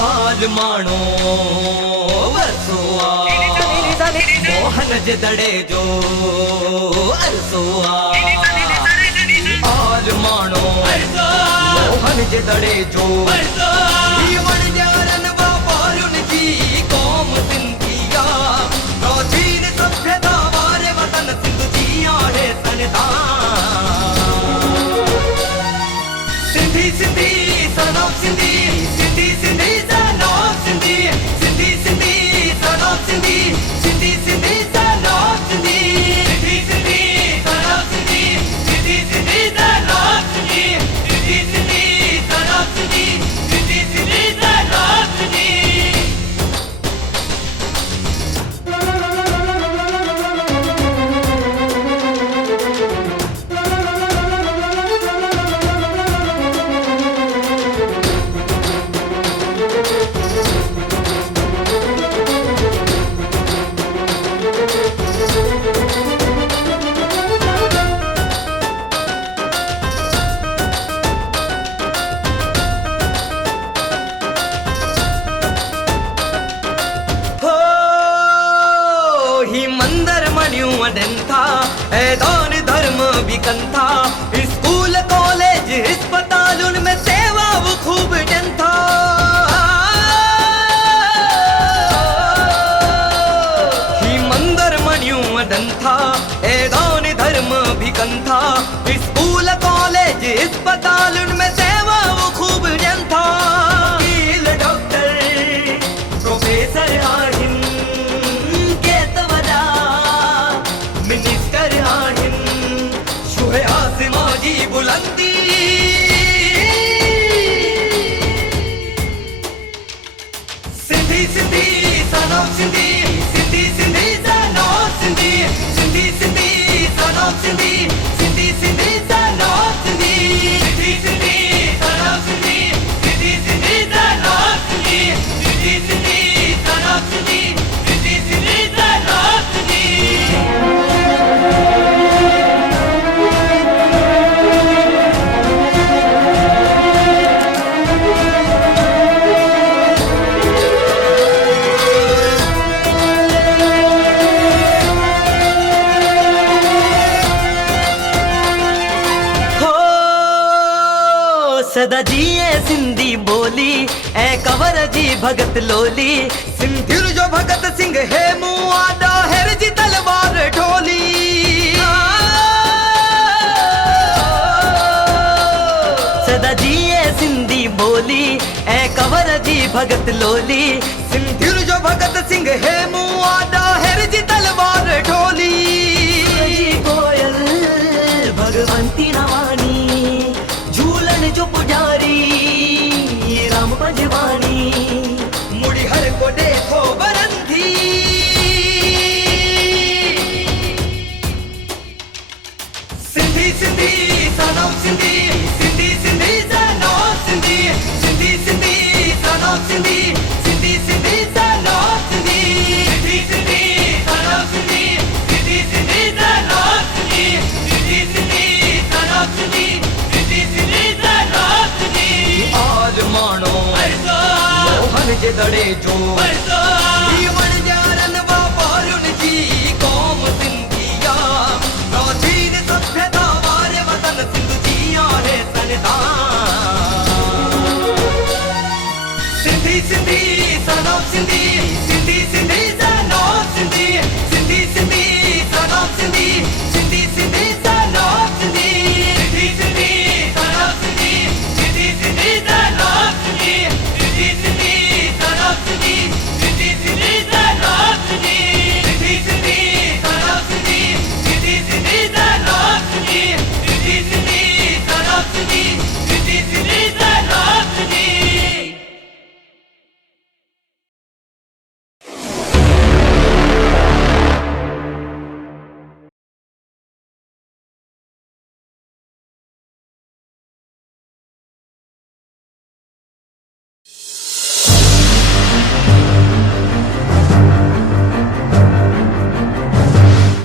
आल माणो वरसोआ मोहन जे दड़े जो अरसोआ आल माणो मोहन जे दड़े जो जीवन जारन वापारुन जी कौम सिंधिया प्राचीन सभ्यता वारे वतन सिंधु जी आहे सनदान Sindhi Sindhi son of Sindhi Sindhi Sindhi son of Sindhi Sindhi Sindhi son of Sindhi Sindhi Sindhi son of Sindhi Sindhi Sindhi son of Sindhi Sindhi Sindhi son of Sindhi Sindhi Sindhi son of Sindhi Sindhi Sindhi son of Sindhi दान धर्म भी kantha school college अस्पताल उनमें सेवा वो खूब जनता ही मंदिर मनियों दंथा दान धर्म भी कंथा स्कूल कॉलेज अस्पताल उनमें सेवा वो खूब जनता वकील डॉक्टर प्रोफेसर आहिन मिनिस्टर आहिन शुहे आसमां जी बुलंदी Sindhi Sindhi son of Sindhi Sindhi Sindhi son of Sindhi Sindhi Sindhi son of Sindhi Sindhi Sindhi son of Sindhi Sindhi Sindhi son of Sindhi Sindhi Sindhi son of Sindhi Sindhi Sindhi son of Sindhi Sindhi Sindhi son of Sindhi सदा जिए सिंधी बोली ऐ कवर जी भगत लोली सिंधिर जो भगत सिंह है मुआ दाहिर जी तलवार ढोली सदा जिए सिंधी बोली ऐ कवर जी भगत लोली सिंधिर जो भगत सिंह है मुआ दाहिर जी तलवार ढोली कोयल भगवंती नवानी जो पुजारी राम भजवानी मुड़ी हर को देखो बरंधी Sindhi Sindhi son of Sindhi Sindhi Sindhi son of Sindhi Sindhi Sindhi son of Sindhi Sindhi Sindhi son of Sindhi Sindhi Sindhi son of Sindhi Sindhi Sindhi son of Sindhi Sindhi Sindhi son of Sindhi Sindhi Sindhi आल माणो मोहन जे दड़े जो जीवन जारन वापारुन जी कौम सिंधिया प्राचीन सभ्यता वारे वतन सिंधु जी आहे सनदान Sindhi Sindhi son of Sindhi